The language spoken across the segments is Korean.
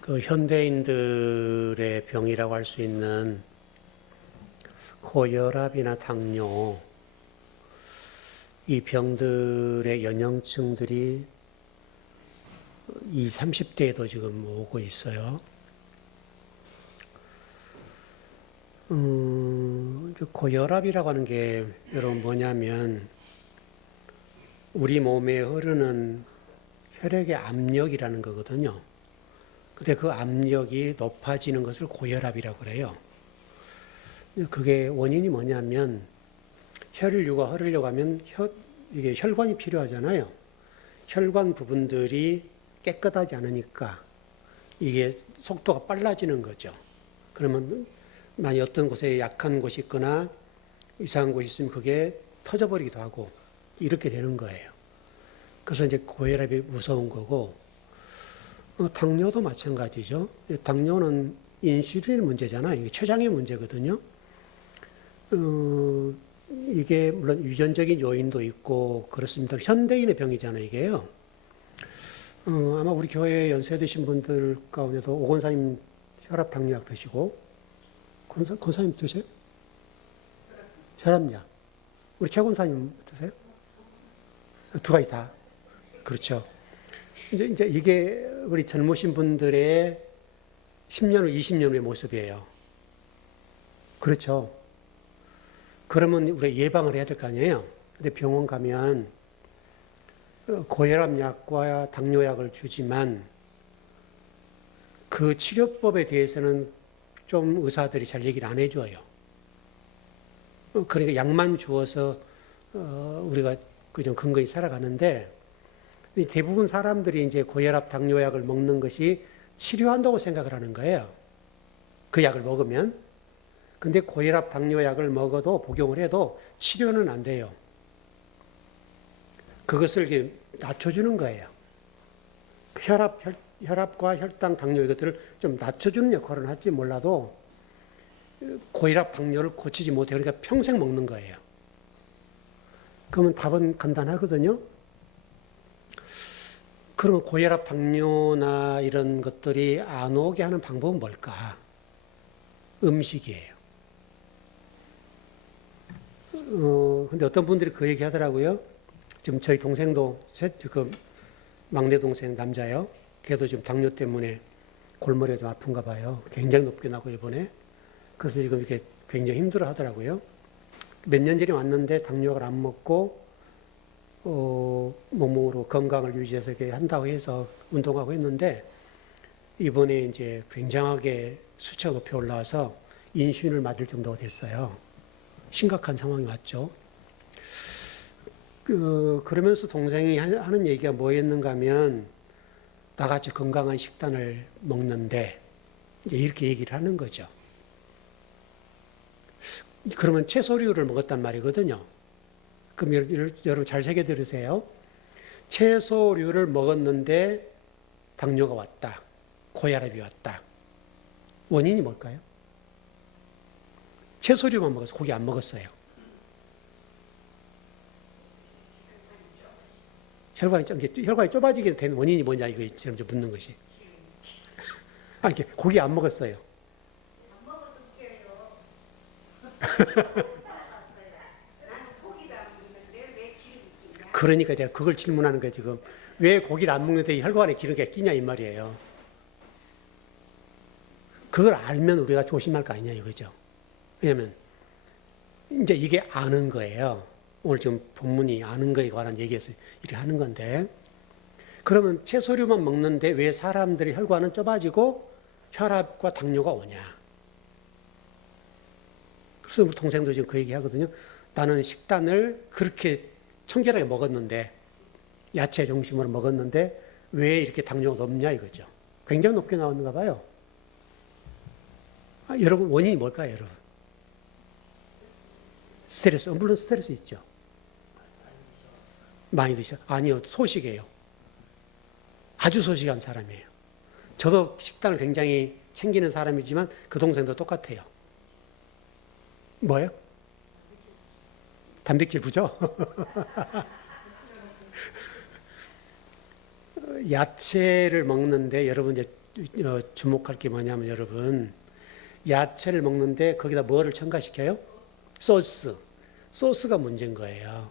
그 현대인들의 병이라고 할 수 있는 고혈압이나 당뇨, 이 병들의 연령층들이 20, 30대에도 지금 오고 있어요. 고혈압이라고 하는 게 여러분 뭐냐면 우리 몸에 흐르는 혈액의 압력이라는 거거든요. 근데 그 압력이 높아지는 것을 고혈압이라고 그래요. 그게 원인이 뭐냐면 혈류가 흐르려고 하면 이게 혈관이 필요하잖아요. 혈관 부분들이 깨끗하지 않으니까 이게 속도가 빨라지는 거죠. 그러면 만약 어떤 곳에 약한 곳이 있거나 이상한 곳이 있으면 그게 터져버리기도 하고 이렇게 되는 거예요. 그래서 이제 고혈압이 무서운 거고, 당뇨도 마찬가지죠. 당뇨는 인슐린 문제잖아요. 이게 췌장의 문제거든요. 이게 물론 유전적인 요인도 있고 그렇습니다. 현대인의 병이잖아요, 이게요. 아마 우리 교회 연세 드신 분들 가운데도 오 권사님 혈압 당뇨약 드시고, 권사님 드세요? 혈압약. 우리 최 권사님 드세요? 두 가지 다. 그렇죠. 이제 이게 우리 젊으신 분들의 10년 후, 20년 후의 모습이에요. 그렇죠. 그러면 우리가 예방을 해야 될 거 아니에요. 근데 병원 가면 고혈압약과 당뇨약을 주지만 그 치료법에 대해서는 좀 의사들이 잘 얘기를 안 해줘요. 그러니까 약만 주어서 우리가 그냥 근거히 살아가는데, 대부분 사람들이 이제 고혈압 당뇨약을 먹는 것이 치료한다고 생각을 하는 거예요. 그 약을 먹으면. 근데 고혈압 당뇨약을 먹어도 복용을 해도 치료는 안 돼요. 그것을 이렇게 낮춰주는 거예요. 혈압과 혈당, 당뇨 이것들을 좀 낮춰주는 역할은 할지 몰라도 고혈압 당뇨를 고치지 못해. 그러니까 평생 먹는 거예요. 그러면 답은 간단하거든요. 그러면 고혈압 당뇨나 이런 것들이 안 오게 하는 방법은 뭘까? 음식이에요. 근데 어떤 분들이 그 얘기 하더라고요. 지금 저희 동생도, 그 막내 동생 남자요. 걔도 지금 당뇨 때문에 골머리가 좀 아픈가 봐요. 굉장히 높게 나고 이번에. 그래서 지금 이렇게 굉장히 힘들어 하더라고요. 몇 년 전에 왔는데 당뇨약을 안 먹고, 몸으로 건강을 유지해서 이렇게 한다고 해서 운동하고 했는데, 이번에 이제 굉장하게 수치가 높이 올라와서 인슐린을 맞을 정도가 됐어요. 심각한 상황이 왔죠. 그러면서 동생이 하는 얘기가 뭐였는가 하면, 나같이 건강한 식단을 먹는데, 이제 이렇게 얘기를 하는 거죠. 그러면 채소류를 먹었단 말이거든요. 그럼 여러분 잘 새겨 들으세요. 채소류를 먹었는데 당뇨가 왔다. 고혈압이 왔다. 원인이 뭘까요? 채소류만 먹었어요. 고기 안 먹었어요. 혈관이 좁아지게 된 원인이 뭐냐, 이거 지금 묻는 것이. 이렇게 고기 안 먹었어요. 안 먹어도 웃겨요. 나는 고기도 안 먹는데 왜 기름이 끼냐? 그러니까 내가 그걸 질문하는 거예요, 지금. 왜 고기를 안 먹는데 혈관에 기름이 끼냐, 이 말이에요. 그걸 알면 우리가 조심할 거 아니냐, 이거죠. 왜냐면, 이제 이게 아는 거예요. 오늘 지금 본문이 아는 거에 관한 얘기해서 이렇게 하는 건데. 그러면 채소류만 먹는데 왜 사람들이 혈관은 좁아지고 혈압과 당뇨가 오냐. 그래서 우리 동생도 지금 그 얘기 하거든요. 나는 식단을 그렇게 청결하게 먹었는데, 야채 중심으로 먹었는데, 왜 이렇게 당뇨가 높냐 이거죠. 굉장히 높게 나오는가 봐요. 여러분, 원인이 뭘까요, 여러분? 스트레스. 물론 스트레스 있죠. 많이 드셔? 아니요, 소식이에요. 아주 소식한 사람이에요. 저도 식단을 굉장히 챙기는 사람이지만 그 동생도 똑같아요. 뭐예요? 단백질 부족? 야채를 먹는데 여러분 이제 주목할 게 뭐냐면 여러분, 야채를 먹는데 거기다 뭐를 첨가시켜요? 소스. 소스가 문제인 거예요.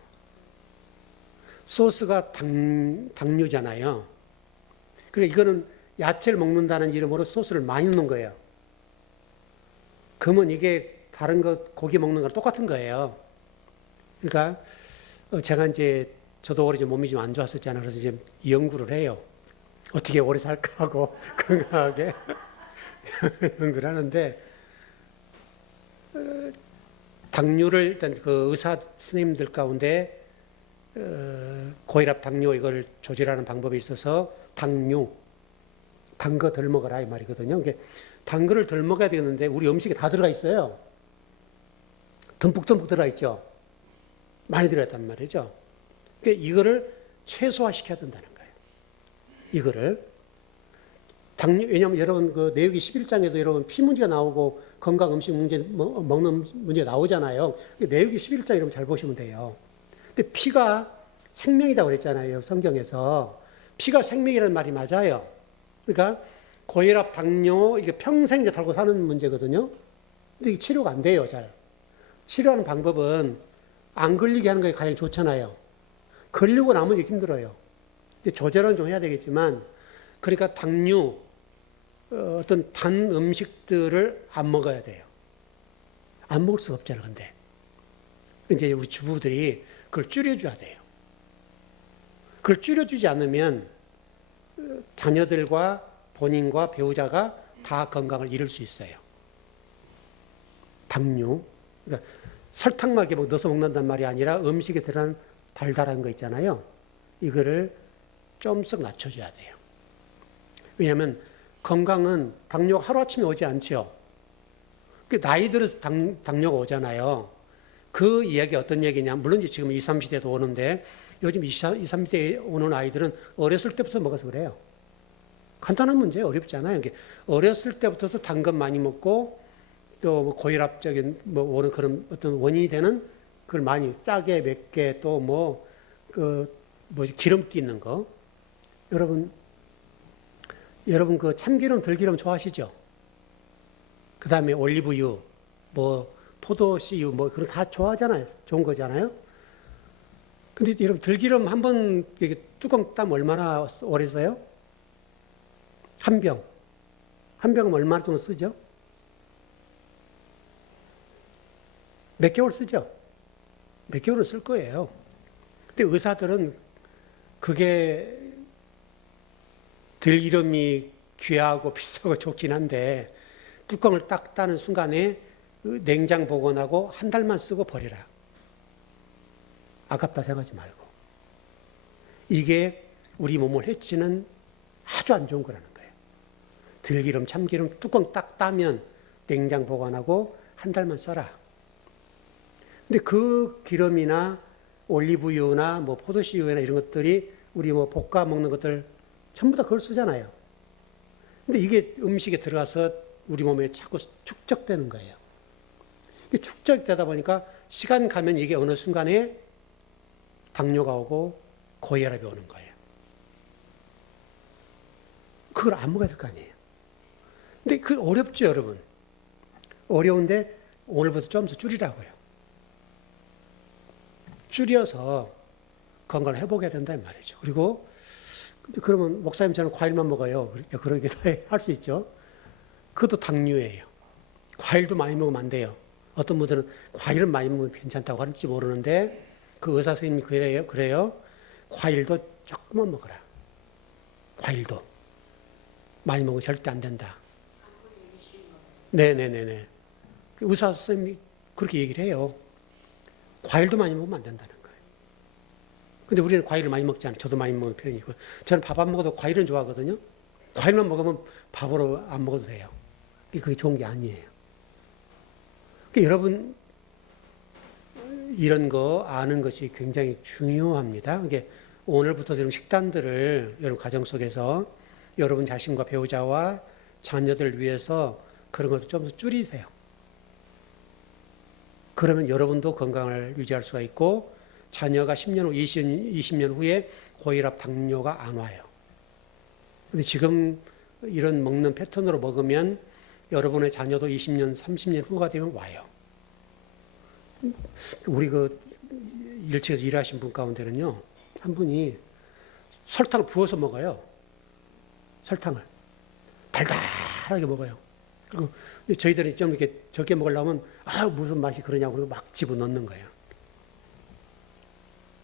소스가 당류잖아요. 그러니까 이거는 야채를 먹는다는 이름으로 소스를 많이 넣는 거예요. 그러면 이게 다른 거 고기 먹는 거랑 똑같은 거예요. 그러니까 제가 이제 저도 오래 몸이 좀 안 좋았었잖아요. 그래서 이제 연구를 해요. 어떻게 오래 살까 하고 건강하게 연구를 하는데 당류를 일단 그 의사 스님들 가운데 고혈압 당뇨 이걸 조절하는 방법에 있어서 당류 단 거 덜 먹어라 이 말이거든요. 그러니까 단 거를 덜 먹어야 되는데 우리 음식에 다 들어가 있어요. 듬뿍듬뿍 들어가 있죠. 많이 들어있단 말이죠. 그러니까 이거를 최소화시켜야 된다는 거예요. 이거를 당뇨 왜냐하면 여러분 그 내유기 11장에도 여러분 피 문제가 나오고 건강 음식 문제 먹는 문제가 나오잖아요. 내유기 11장 여러분 잘 보시면 돼요. 근데 피가 생명이라고 그랬잖아요. 성경에서 피가 생명이라는 말이 맞아요. 그러니까 고혈압, 당뇨 이게 평생 이제 달고 사는 문제거든요. 근데 이게 치료가 안 돼요, 잘. 치료하는 방법은 안 걸리게 하는 게 가장 좋잖아요. 걸리고 나면 이게 힘들어요. 이제 조절은 좀 해야 되겠지만, 그러니까 당류, 어떤 단 음식들을 안 먹어야 돼요. 안 먹을 수가 없잖아요, 근데. 이제 우리 주부들이 그걸 줄여줘야 돼요. 그걸 줄여주지 않으면 자녀들과 본인과 배우자가 다 건강을 잃을 수 있어요. 당류. 그러니까 설탕만 이렇게 넣어서 먹는단 말이 아니라 음식에 들어간 달달한 거 있잖아요. 이거를 좀씩 낮춰줘야 돼요. 왜냐하면 건강은 당뇨가 하루아침에 오지 않죠. 나이 들어서 당뇨가 오잖아요. 그 이야기 어떤 얘기냐. 물론 지금 20, 30대도 오는데 요즘 20, 30대에 오는 아이들은 어렸을 때부터 먹어서 그래요. 간단한 문제예요. 어렵지 않아요. 어렸을 때부터 단 것 많이 먹고 또 뭐 고혈압적인 뭐 오는 그런 어떤 원인이 되는 그걸 많이 짜게 맵게 또 뭐 그 뭐지 기름기 있는 거. 여러분 그 참기름 들기름 좋아하시죠? 그 다음에 올리브유, 뭐 포도씨유 뭐 그런 다 좋아하잖아요. 좋은 거잖아요. 근데 여러분 들기름 한번 뚜껑 따면 얼마나 오래 써요? 한 병. 한 병은 얼마 정도 쓰죠? 몇 개월 쓰죠? 몇 개월은 쓸 거예요. 근데 의사들은 그게 들기름이 귀하고 비싸고 좋긴 한데 뚜껑을 딱 따는 순간에 냉장 보관하고 한 달만 쓰고 버려라. 아깝다 생각하지 말고. 이게 우리 몸을 해치는 아주 안 좋은 거라는 거예요. 들기름, 참기름 뚜껑 딱 따면 냉장 보관하고 한 달만 써라. 근데 그 기름이나 올리브유나 뭐 포도씨유나 이런 것들이 우리 뭐 볶아 먹는 것들 전부 다 그걸 쓰잖아요. 근데 이게 음식에 들어가서 우리 몸에 자꾸 축적되는 거예요. 축적되다 보니까 시간 가면 이게 어느 순간에 당뇨가 오고 고혈압이 오는 거예요. 그걸 안 먹어야 될 거 아니에요. 근데 그 어렵죠, 여러분. 어려운데 오늘부터 좀 더 줄이라고요. 줄여서 건강을 회복해야 된다 이 말이죠. 그리고 그러면 목사님 저는 과일만 먹어요. 그러게 할 수 있죠. 그것도 당류예요. 과일도 많이 먹으면 안 돼요. 어떤 분들은 과일을 많이 먹으면 괜찮다고 하는지 모르는데 그 의사 선생님이 그래요. 과일도 조금만 먹어라. 과일도 많이 먹으면 절대 안 된다. 네네네네. 의사 선생님이 그렇게 얘기를 해요. 과일도 많이 먹으면 안 된다는 거예요. 근데 우리는 과일을 많이 먹지 않아요. 저도 많이 먹는 편이고. 저는 밥 안 먹어도 과일은 좋아하거든요. 과일만 먹으면 밥으로 안 먹어도 돼요. 그게 좋은 게 아니에요. 그러니까 여러분, 이런 거 아는 것이 굉장히 중요합니다. 그게 오늘부터 여러분 식단들을 여러분 가정 속에서 여러분 자신과 배우자와 자녀들을 위해서 그런 것도 좀 더 줄이세요. 그러면 여러분도 건강을 유지할 수가 있고 자녀가 10년 후, 20년 후에 고혈압, 당뇨가 안 와요. 근데 지금 이런 먹는 패턴으로 먹으면 여러분의 자녀도 20년, 30년 후가 되면 와요. 우리 그 일찍에서 일하신 분 가운데는요, 한 분이 설탕을 부어서 먹어요. 설탕을. 달달하게 먹어요. 그리고 저희들이 좀 이렇게 적게 먹으려면, 무슨 맛이 그러냐고 그러고 막 집어넣는 거예요.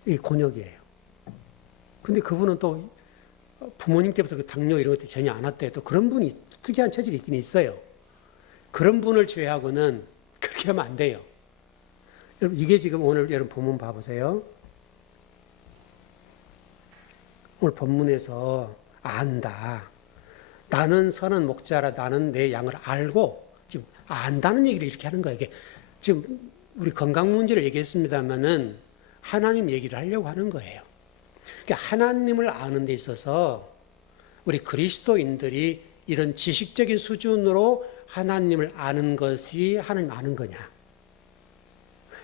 이게 곤욕이에요. 근데 그분은 또 부모님 때부터 그 당뇨 이런 것도 전혀 안 왔대요. 또 그런 분이 특이한 체질이 있긴 있어요. 그런 분을 제외하고는 그렇게 하면 안 돼요. 여러분, 이게 지금 오늘 여러분 본문 봐보세요. 오늘 본문에서 안다. 나는 선한 목자라 나는 내 양을 알고 지금 안다는 얘기를 이렇게 하는 거예요. 이게 지금 우리 건강 문제를 얘기했습니다만은 하나님 얘기를 하려고 하는 거예요. 그러니까 하나님을 아는 데 있어서 우리 그리스도인들이 이런 지식적인 수준으로 하나님을 아는 것이 하나님 아는 거냐.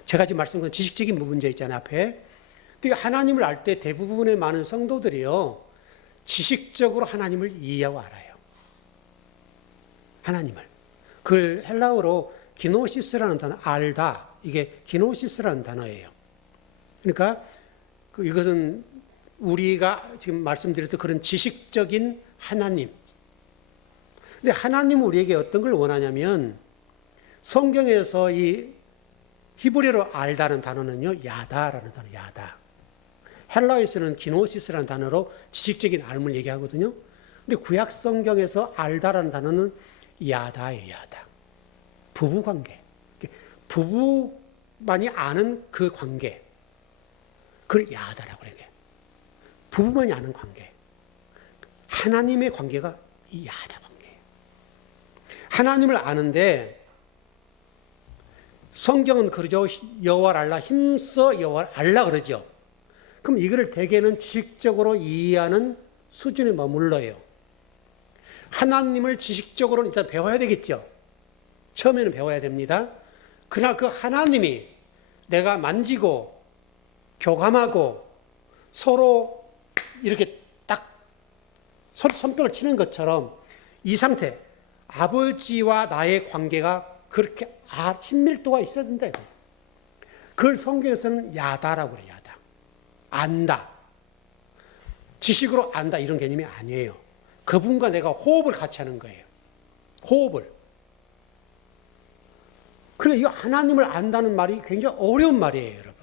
제가 지금 말씀드린 건 지식적인 문제 있잖아요, 앞에. 근데 하나님을 알 때 대부분의 많은 성도들이요, 지식적으로 하나님을 이해하고 알아요. 하나님을. 그걸 헬라어로 기노시스라는 단어, 알다. 이게 기노시스라는 단어예요. 그러니까 이것은 우리가 지금 말씀드렸던 그런 지식적인 하나님. 근데 하나님은 우리에게 어떤 걸 원하냐면 성경에서 이 히브리어로 알다는 단어는요, 야다라는 단어, 야다. 헬라어에서는 기노시스라는 단어로 지식적인 알을 얘기하거든요. 근데 구약 성경에서 알다라는 단어는 야다예요, 야다. 부부 관계. 부부만이 아는 그 관계. 그걸 야다라고 해요. 부부만이 아는 관계. 하나님의 관계가 이 야다 관계예요. 하나님을 아는데 성경은 그러죠. 여호와를 알라, 힘써 여호와를 알라 그러죠. 그럼 이거를 대개는 지식적으로 이해하는 수준에 머물러요. 하나님을 지식적으로는 일단 배워야 되겠죠. 처음에는 배워야 됩니다. 그러나 그 하나님이 내가 만지고 교감하고 서로 이렇게 딱 손뼉을 치는 것처럼 이 상태, 아버지와 나의 관계가 그렇게 친밀도가 있어야 된다. 그걸 성경에서는 야다라고 그래요. 야다. 안다. 지식으로 안다 이런 개념이 아니에요. 그분과 내가 호흡을 같이 하는 거예요. 호흡을. 그래, 이 하나님을 안다는 말이 굉장히 어려운 말이에요, 여러분.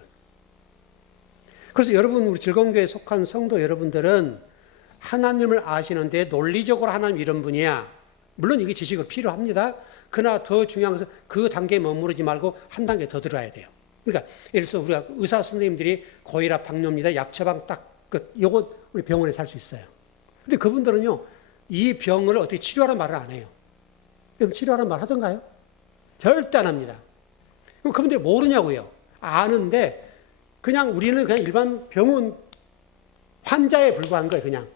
그래서 여러분, 우리 즐거운교회에 속한 성도 여러분들은 하나님을 아시는데 논리적으로 하나님 이런 분이야. 물론 이게 지식은 필요합니다. 그러나 더 중요한 것은 그 단계에 머무르지 말고 한 단계 더 들어가야 돼요. 그러니까 예를 들어서 우리가 의사 선생님들이 고혈압, 당뇨입니다. 약 처방 딱 끝. 요거 우리 병원에 살 수 있어요. 근데 그분들은요, 이 병을 어떻게 치료하라는 말을 안 해요. 그럼 치료하라는 말 하던가요? 절대 안 합니다. 그럼 그분들이 모르냐고요. 아는데 그냥 우리는 그냥 일반 병원 환자에 불과한 거예요. 그냥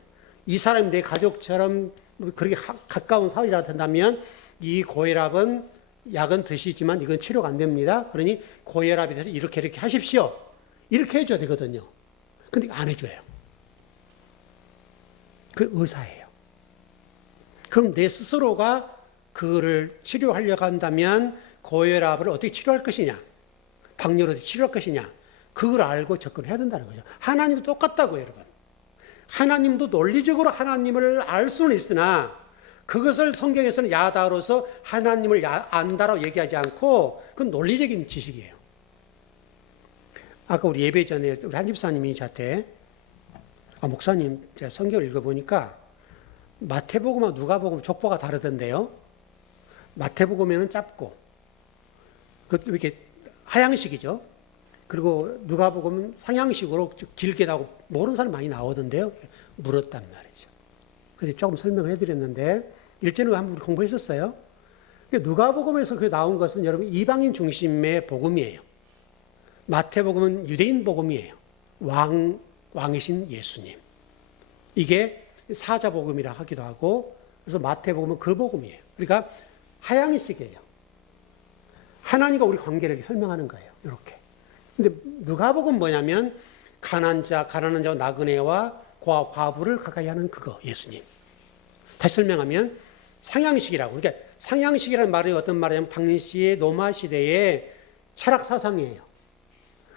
이 사람이 내 가족처럼 그렇게 가까운 사이라 된다면 이 고혈압은 약은 드시지만 이건 치료가 안 됩니다. 그러니 고혈압에 대해서 이렇게 하십시오. 이렇게 해줘야 되거든요. 근데 안 해줘요. 그 의사예요. 그럼 내 스스로가 그거를 치료하려고 한다면 고혈압을 어떻게 치료할 것이냐, 당뇨를 어떻게 치료할 것이냐, 그걸 알고 접근해야 된다는 거죠. 하나님도 똑같다고요, 여러분. 하나님도 논리적으로 하나님을 알 수는 있으나 그것을 성경에서는 야다로서 하나님을 안다라고 얘기하지 않고 그건 논리적인 지식이에요. 아까 우리 예배 전에 우리 한 집사님이 저한테 목사님 제가 성경을 읽어보니까 마태복음과 누가복음 족보가 다르던데요. 마태복음에는 짧고 그것도 이렇게 하향식이죠. 그리고 누가복음은 상향식으로 길게 나오고 모르는 사람 많이 나오던데요. 물었단 말이죠. 그래서 조금 설명을 해드렸는데 일전에 한번 공부했었어요. 누가복음에서 그 나온 것은 여러분 이방인 중심의 복음이에요. 마태복음은 유대인 복음이에요. 왕이신 예수님. 이게 사자복음이라 하기도 하고 그래서 마태복음은 그 복음이에요. 그러니까 하향식이에요. 하나님과 우리 관계를 설명하는 거예요. 이렇게. 근데 누가복음 뭐냐면 가난한 자와 나그네와 과부를 가까이 하는 그거 예수님. 다시 설명하면 상향식이라고. 그러니까 상향식이라는 말이 어떤 말이냐면 당시 로마 시대의 철학 사상이에요.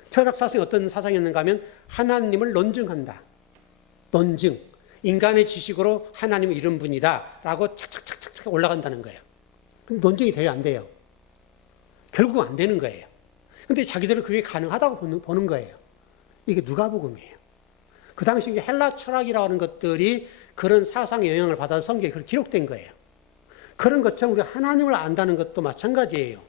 철학 사상이 어떤 사상이었는가 하면 하나님을 논증한다. 논증. 인간의 지식으로 하나님을 이룬 분이다. 라고 착착착착 올라간다는 거예요. 그럼 논증이 돼요? 안 돼요? 결국 안 되는 거예요. 근데 자기들은 그게 가능하다고 보는 거예요. 이게 누가복음이에요. 그 당시 헬라 철학이라고 하는 것들이 그런 사상의 영향을 받아서 성경에 그렇게 기록된 거예요. 그런 것처럼 우리가 하나님을 안다는 것도 마찬가지예요.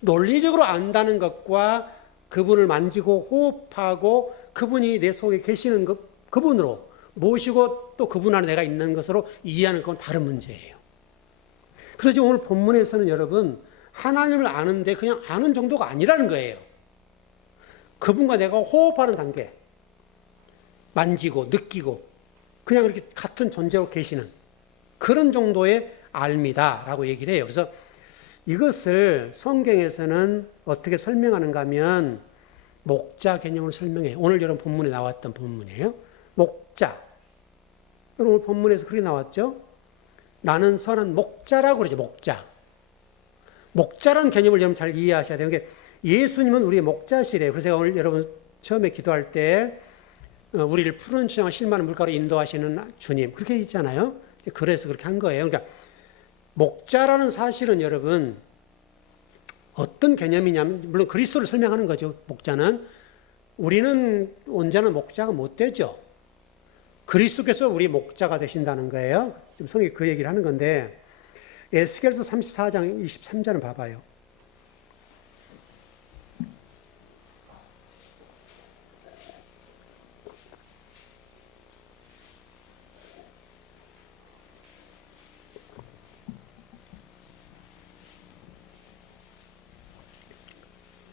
논리적으로 안다는 것과 그분을 만지고 호흡하고 그분이 내 속에 계시는 그분으로 모시고 또 그분 안에 내가 있는 것으로 이해하는 건 다른 문제예요. 그래서 지금 오늘 본문에서는 여러분 하나님을 아는데 그냥 아는 정도가 아니라는 거예요. 그분과 내가 호흡하는 단계, 만지고 느끼고 그냥 이렇게 같은 존재로 계시는 그런 정도의 알미다라고 얘기를 해요. 그래서 이것을 성경에서는 어떻게 설명하는가 하면 목자 개념을 설명해요. 오늘 여러분 본문에 나왔던 본문이에요. 목자. 오늘 본문에서 그렇게 나왔죠. 나는 선한 목자라고 그러죠. 목자. 목자라는 개념을 여러분 잘 이해하셔야 돼요. 그러니까 예수님은 우리의 목자시래요. 그래서 오늘 여러분 처음에 기도할 때 우리를 푸른 추장과 실만한 물가로 인도하시는 주님 그렇게 있잖아요. 그래서 그렇게 한 거예요. 그러니까 목자라는 사실은 여러분 어떤 개념이냐면 물론 그리스도를 설명하는 거죠. 목자는 우리는 온전한 목자가 못 되죠. 그리스도께서 우리 목자가 되신다는 거예요. 지금 성경이 그 얘기를 하는 건데 에스겔서 34장 23절을 봐봐요.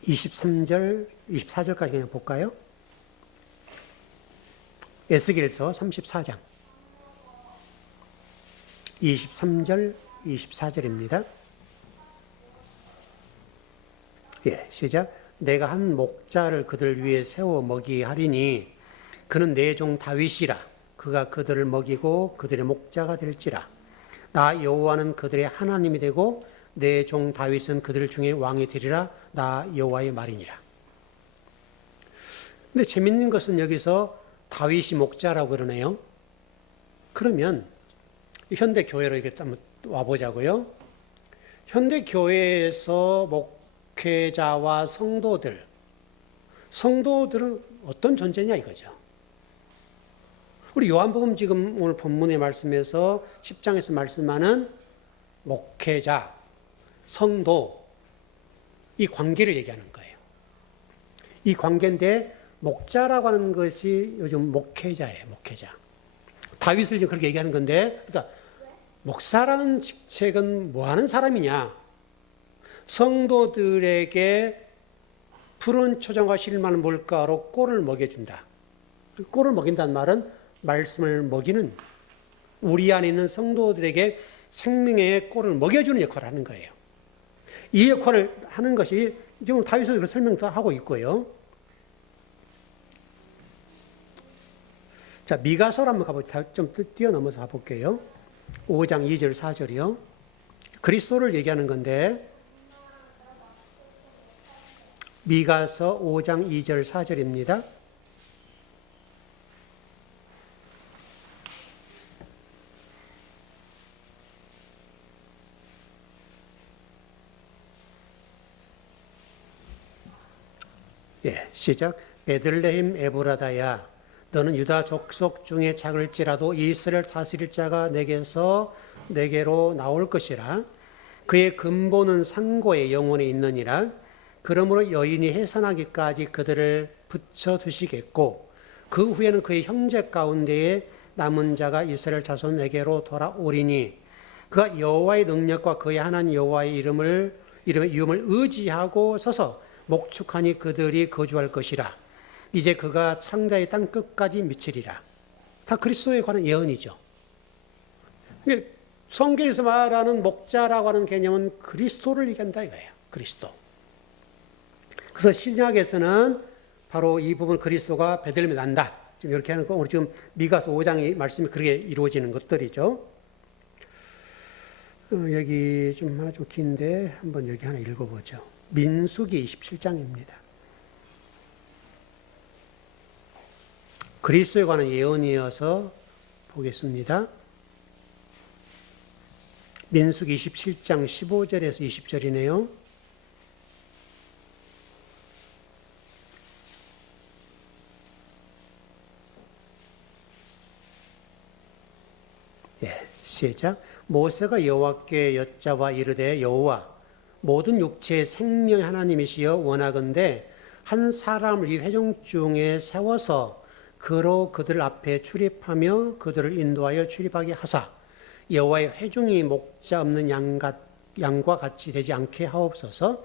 (23절) (24절까지) 그냥 볼까요? 에스겔서 34장 23절 24절입니다. 예, 시작. 내가 한 목자를 그들 위에 세워 먹이게 하리니 그는 내 종 다윗이라. 그가 그들을 먹이고 그들의 목자가 될지라. 나 여호와는 그들의 하나님이 되고 내 종 다윗은 그들 중에 왕이 되리라. 나 여호와의 말이니라. 근데 재밌는 것은 여기서 다윗이 목자라고 그러네요. 그러면 현대 교회로 이렇게 한번 와보자고요. 현대 교회에서 목회자와 성도들은 어떤 존재냐 이거죠. 우리 요한복음 지금 오늘 본문의 말씀에서 10장에서 말씀하는 목회자, 성도 이 관계를 얘기하는 거예요. 이 관계인데 목자라고 하는 것이 요즘 목회자예요. 목회자. 다윗을 지금 그렇게 얘기하는 건데, 그러니까 목사라는 직책은 뭐 하는 사람이냐? 성도들에게 푸른 초장과 실만한 물가로 꼴을 먹여준다. 꼴을 먹인다는 말은 말씀을 먹이는 우리 안에 있는 성도들에게 생명의 꼴을 먹여주는 역할을 하는 거예요. 이 역할을 하는 것이 지금 다윗은 그런 설명도 하고 있고요. 자, 미가서를 한번 가보죠. 좀 뛰어넘어서 가볼게요. 5장 2절 4절이요. 그리스도를 얘기하는 건데 미가서 5장 2절 4절입니다. 예, 시작. 베들레헴 에브라다야 너는 유다 족속 중에 작을지라도 이스라엘 다스릴 자가 내게로 나올 것이라. 그의 근본은 상고의 영혼에 있느니라. 그러므로 여인이 해산하기까지 그들을 붙여두시겠고 그 후에는 그의 형제 가운데에 남은 자가 이스라엘 자손에게로 돌아오리니 그가 여호와의 능력과 그의 하나님 여호와의 이름의 의지하고 서서 목축하니 그들이 거주할 것이라. 이제 그가 창자의 땅 끝까지 미치리라. 다 그리스도에 관한 예언이죠. 성경에서 말하는 목자라고 하는 개념은 그리스도를 얘기한다 이거예요. 그리스도. 그래서 신약에서는 바로 이 부분 그리스도가 베들레헴에 난다. 지금 이렇게 하는 거 오늘 지금 미가서 5장의 말씀이 그렇게 이루어지는 것들이죠. 여기 좀 하나 좀 긴데 한번 여기 하나 읽어보죠. 민수기 27장입니다. 그리스도에 관한 예언이어서 보겠습니다. 민수기 27장 15절에서 20절이네요. 예, 시작. 모세가 여호와께 여짜와 이르되 여호와 모든 육체의 생명의 하나님이시여 원하건대 한 사람을 이 회중 중에 세워서 그로 그들 앞에 출입하며 그들을 인도하여 출입하게 하사 여호와의 회중이 목자 없는 양과 같이 되지 않게 하옵소서.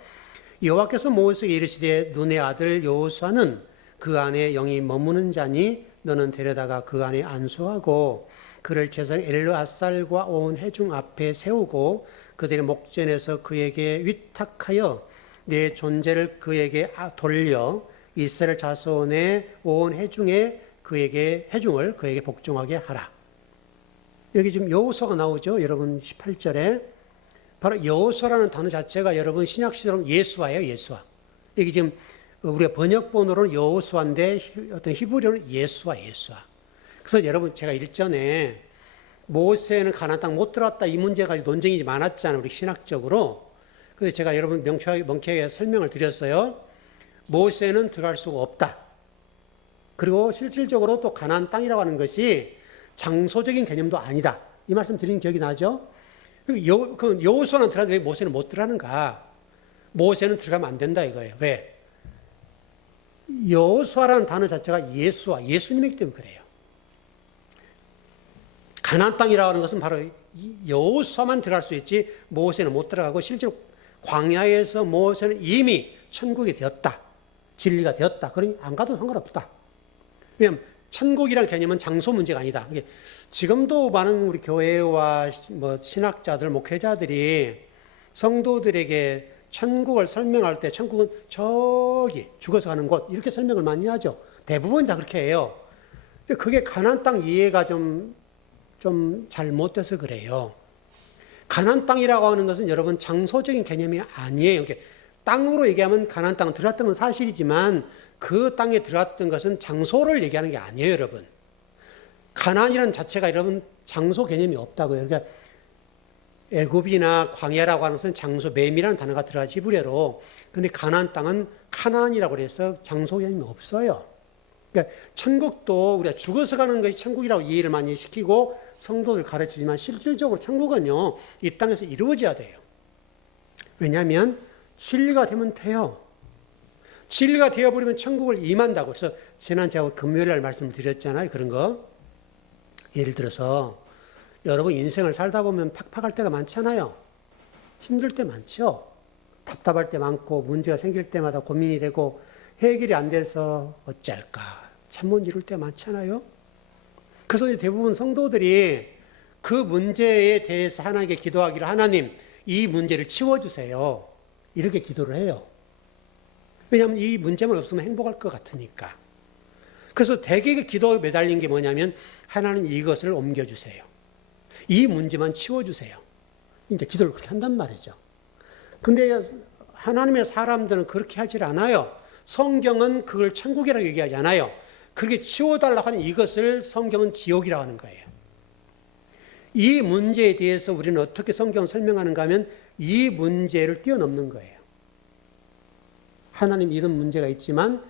여호와께서 모세에게 이르시되 눈의 아들 여호수아는 그 안에 영이 머무는 자니 너는 데려다가 그 안에 안수하고 그를 제사장 엘르아살과 온 회중 앞에 세우고 그들의 목전에서 그에게 위탁하여 내 존재를 그에게 돌려 이스라엘 자손의 온 회중을 그에게 복종하게 하라. 여기 지금 여호수아가 나오죠. 여러분 18절에 바로 여호수아라는 단어 자체가 여러분 신약 시대로는 예수아예요. 예수아. 여기 지금 우리가 번역본으로는 여호수아인데 어떤 히브리어는 예수아. 그래서 여러분 제가 일전에 모세는 가나안 땅 못 들어갔다 이 문제 가지고 논쟁이 많았잖아요. 우리 신학적으로. 그래서 제가 여러분 명쾌하게 설명을 드렸어요. 모세는 들어갈 수가 없다. 그리고 실질적으로 또 가나안 땅이라고 하는 것이 장소적인 개념도 아니다. 이 말씀 드린 기억이 나죠? 여호수아는 들어가는데 왜 모세는 못 들어가는가? 모세는 들어가면 안 된다 이거예요. 왜? 여호수아라는 단어 자체가 예수님이기 때문에 그래요. 가나안 땅이라고 하는 것은 바로 여호수아만 들어갈 수 있지 모세는 못 들어가고 실제로 광야에서 모세는 이미 천국이 되었다. 진리가 되었다. 그러니 안 가도 상관없다. 왜냐하면 천국이라는 개념은 장소 문제가 아니다. 지금도 많은 우리 교회와 신학자들, 목회자들이 성도들에게 천국을 설명할 때 천국은 저기 죽어서 가는 곳 이렇게 설명을 많이 하죠. 대부분 다 그렇게 해요. 그게 가나안 땅 이해가 좀 잘못돼서 그래요. 가나안 땅이라고 하는 것은 여러분 장소적인 개념이 아니에요. 땅으로 얘기하면 가나안 땅은 들어갔던 건 사실이지만 그 땅에 들어갔던 것은 장소를 얘기하는 게 아니에요, 여러분. 가나안이라는 자체가 여러분 장소 개념이 없다고요. 그러니까 애굽이나 광야라고 하는 것은 장소, 맴이라는 단어가 들어가지 히브리어로. 근데 가나안 땅은 카나안이라고 해서 장소 개념이 없어요. 그러니까 천국도 우리가 죽어서 가는 것이 천국이라고 이해를 많이 시키고 성도들 가르치지만 실질적으로 천국은요, 이 땅에서 이루어져야 돼요. 왜냐하면 진리가 되면 돼요. 진리가 되어버리면 천국을 임한다고. 그래서 지난 제가 금요일 날 말씀을 드렸잖아요. 그런 거. 예를 들어서 여러분 인생을 살다 보면 팍팍할 때가 많잖아요. 힘들 때 많죠. 답답할 때 많고 문제가 생길 때마다 고민이 되고 해결이 안 돼서 어쩔까 참 못 이룰 때 많잖아요. 그래서 대부분 성도들이 그 문제에 대해서 하나님께 기도하기를 하나님 이 문제를 치워주세요. 이렇게 기도를 해요. 왜냐하면 이 문제만 없으면 행복할 것 같으니까. 그래서 대개의 기도에 매달린 게 뭐냐면 하나님 이것을 옮겨주세요. 이 문제만 치워주세요. 이제 기도를 그렇게 한단 말이죠. 근데 하나님의 사람들은 그렇게 하질 않아요. 성경은 그걸 천국이라고 얘기하지 않아요. 그렇게 치워달라고 하는 이것을 성경은 지옥이라고 하는 거예요. 이 문제에 대해서 우리는 어떻게 성경을 설명하는가 하면 이 문제를 뛰어넘는 거예요. 하나님 이런 문제가 있지만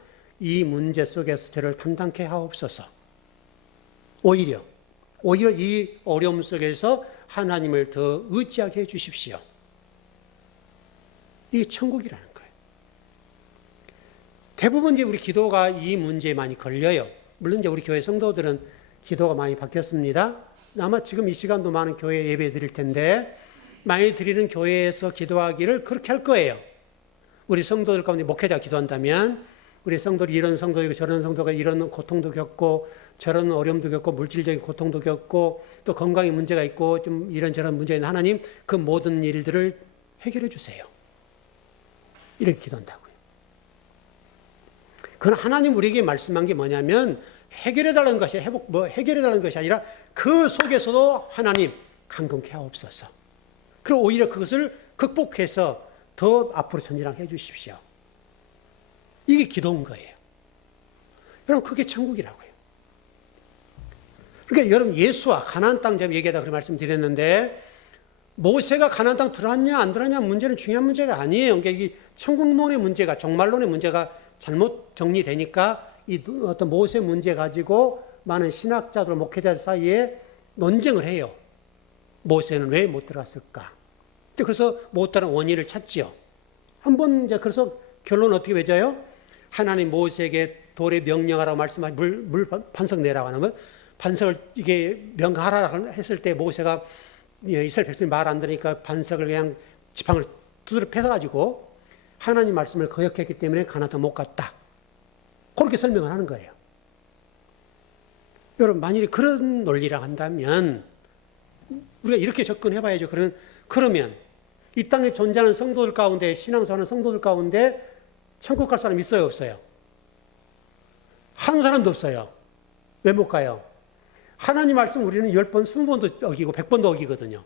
이 문제 속에서 저를 단단케 하옵소서. 오히려 이 어려움 속에서 하나님을 더 의지하게 해 주십시오. 이게 천국이라는 거예요. 대부분 이제 우리 기도가 이 문제에 많이 걸려요. 물론 이제 우리 교회 성도들은 기도가 많이 바뀌었습니다. 아마 지금 이 시간도 많은 교회 예배 드릴 텐데 많이 드리는 교회에서 기도하기를 그렇게 할 거예요. 우리 성도들 가운데 목회자가 기도한다면 우리 성도들이 이런 성도이고 저런 성도가 이런 고통도 겪고 저런 어려움도 겪고 물질적인 고통도 겪고 또 건강에 문제가 있고 좀 이런저런 문제가 있는 하나님 그 모든 일들을 해결해 주세요. 이렇게 기도한다고요. 그건 하나님 우리에게 말씀한 게 뭐냐면 해결해달라는 것이 해결해달라는 것이 아니라 그 속에서도 하나님 강건케 하옵소서. 그리고 오히려 그것을 극복해서 더 앞으로 전진하게 해 주십시오. 이게 기도인 거예요. 여러분, 그게 천국이라고요. 그러니까 여러분, 예수와 가나안 땅 제가 얘기하다 그런 말씀드렸는데, 모세가 가나안 땅 들어왔냐 안 들어왔냐 문제는 중요한 문제가 아니에요. 그러니까 이 천국론의 문제가, 종말론의 문제가 잘못 정리되니까 이 어떤 모세 문제 가지고 많은 신학자들, 목회자들 사이에 논쟁을 해요. 모세는 왜 못 들어갔을까? 그래서 못 들어간 원인을 찾지요. 한번 이제 그래서 결론은 어떻게 맺어요? 하나님 모세에게 돌에 명령하라고 말씀하신 물 반석 내라고 하는 거, 반석을 이게 명하라 했을 때 모세가 이스라엘 백성이 말 안 들으니까 반석을 그냥 지팡이를 두드려 패서가지고 하나님 말씀을 거역했기 때문에 가나안 땅 못 갔다. 그렇게 설명을 하는 거예요. 여러분, 만일에 그런 논리라 한다면 우리가 이렇게 접근해 봐야죠. 그러면 이 땅에 존재하는 성도들 가운데, 신앙생활하는 성도들 가운데 천국 갈 사람 있어요, 없어요? 한 사람도 없어요. 왜 못 가요? 하나님 말씀 우리는 10번, 20번도 어기고 100번도 어기거든요.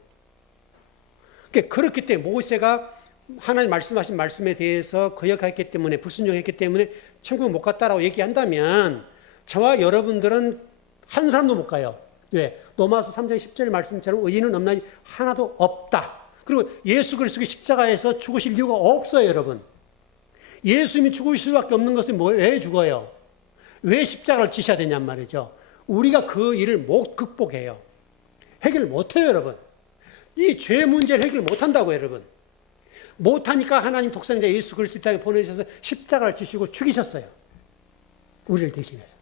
그렇기 때문에 모세가 하나님 말씀하신 말씀에 대해서 거역했기 때문에, 불순종했기 때문에 천국 못 갔다라고 얘기한다면 저와 여러분들은 한 사람도 못 가요. 왜? 로마서 3장 10절 말씀처럼 의인은 없나니 하나도 없다. 그리고 예수 그리스도의 십자가에서 죽으실 이유가 없어요, 여러분. 예수님이 죽으실 수밖에 없는 것은 왜 죽어요? 왜 십자가를 지셔야 되냔 말이죠. 우리가 그 일을 못 극복해요. 해결 못해요, 여러분. 이 죄 문제를 해결 못한다고요, 여러분. 못하니까 하나님 독생자 예수 그리스도 이 땅에 보내셔서 십자가를 지시고 죽이셨어요. 우리를 대신해서.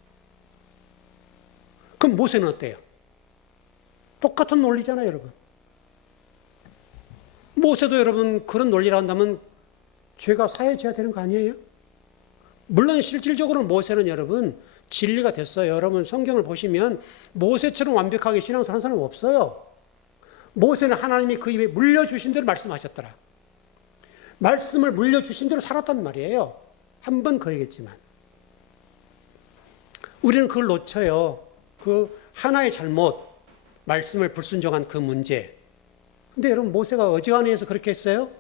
그럼 모세는 어때요? 똑같은 논리잖아요, 여러분. 모세도 여러분 그런 논리라 한다면 죄가 사해져야 되는 거 아니에요? 물론 실질적으로는 모세는 여러분 진리가 됐어요. 여러분 성경을 보시면 모세처럼 완벽하게 신앙생활 한 사람은 없어요. 모세는 하나님이 그 입에 물려주신 대로 말씀하셨더라. 말씀을 물려주신 대로 살았단 말이에요. 한 번 그 얘기했지만. 우리는 그걸 놓쳐요. 그 하나의 잘못, 말씀을 불순종한 그 문제. 근데 여러분 모세가 어지간해서 그렇게 했어요?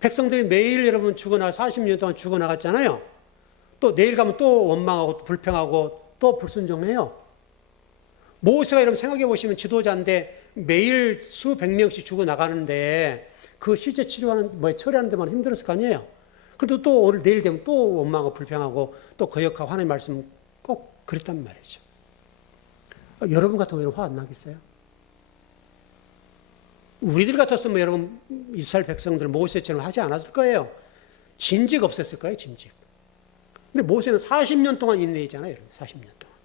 백성들이 매일 여러분 죽어나 40년 동안 죽어나갔잖아요. 또 내일 가면 또 원망하고 불평하고 또 불순종해요. 모세가 여러분 생각해 보시면 지도자인데 매일 수백 명씩 죽어나가는데 그 시체 치료하는, 처리하는 데만 힘들었을 거 아니에요. 그래도 또 오늘 내일 되면 또 원망하고 불평하고 또 거역하고 하나님 말씀 꼭 그랬단 말이죠. 여러분 같으면 화 안 나겠어요? 우리들 같았으면 여러분 이스라엘 백성들 모세처럼 하지 않았을 거예요. 진직 없었을 거예요, 진직. 근데 모세는 40년 동안 인내했잖아요, 여러분. 40년 동안.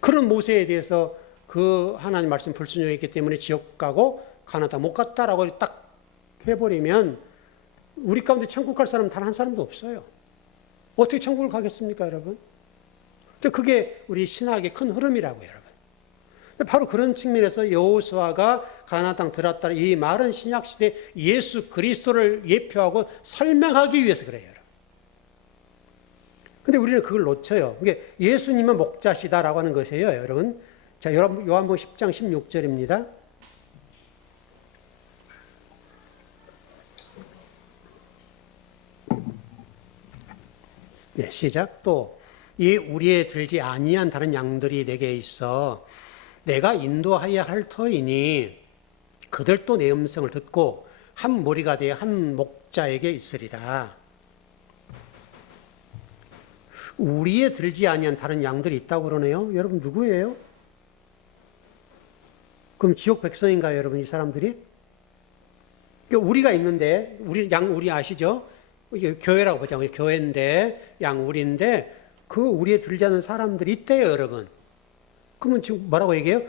그런 모세에 대해서 그 하나님 말씀 불순종했기 때문에 지옥 가고 가나안 땅 못 갔다라고 딱 해버리면 우리 가운데 천국 갈 사람 단 한 사람도 없어요. 어떻게 천국을 가겠습니까, 여러분? 그게 우리 신학의 큰 흐름이라고요, 여러분. 바로 그런 측면에서 여호수아가 가나안 땅 들어왔다, 이 말은 신약 시대 예수 그리스도를 예표하고 설명하기 위해서 그래요, 여러분. 근데 우리는 그걸 놓쳐요. 이게 예수님은 목자시다라고 하는 것이에요, 여러분. 자, 요한복음 10장 16절입니다. 네, 시작. 또 이 우리에 들지 아니한 다른 양들이 내게 있어 내가 인도하여야 할 터이니 그들도 내 음성을 듣고 한 무리가 되어 한 목자에게 있으리라. 우리에 들지 아니한 다른 양들이 있다고 그러네요. 여러분 누구예요? 그럼 지옥 백성인가요, 여러분, 이 사람들이? 우리가 있는데 우리 아시죠? 교회라고 보자고요. 교회인데 우리인데 그 우리에 들지 않는 사람들이 있대요, 여러분. 그러면 지금 뭐라고 얘기해요?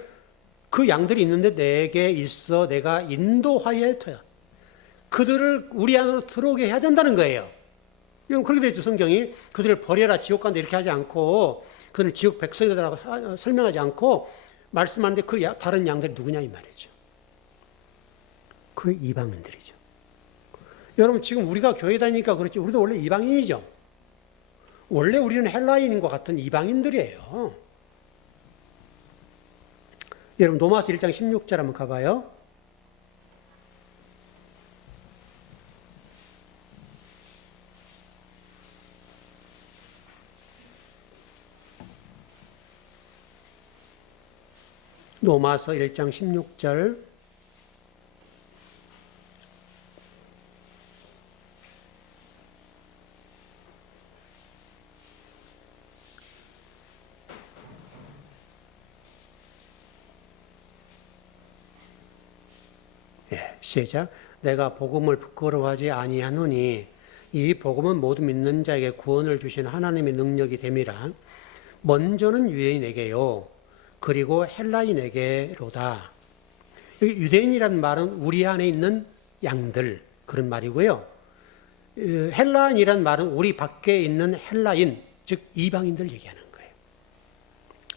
그 양들이 있는데 내게 있어 내가 인도하여야 할 터야. 그들을 우리 안으로 들어오게 해야 된다는 거예요. 이건 그렇게 되어 있죠, 성경이. 그들을 버려라, 지옥 간다 이렇게 하지 않고 그들을 지옥 백성이라고 설명하지 않고 말씀하는데 그 다른 양들이 누구냐 이 말이죠. 그 이방인들이죠. 여러분 지금 우리가 교회 다니니까 그렇지 우리도 원래 이방인이죠. 원래 우리는 헬라인과 같은 이방인들이에요. 여러분 로마서 1장 16절 한번 가봐요. 로마서 1장 16절. 시작. 내가 복음을 부끄러워하지 아니하노니 이 복음은 모두 믿는 자에게 구원을 주신 하나님의 능력이 됨이라. 먼저는 유대인에게요, 그리고 헬라인에게로다. 유대인이란 말은 우리 안에 있는 양들, 그런 말이고요. 헬라인이란 말은 우리 밖에 있는 헬라인, 즉 이방인들 얘기하는 거예요.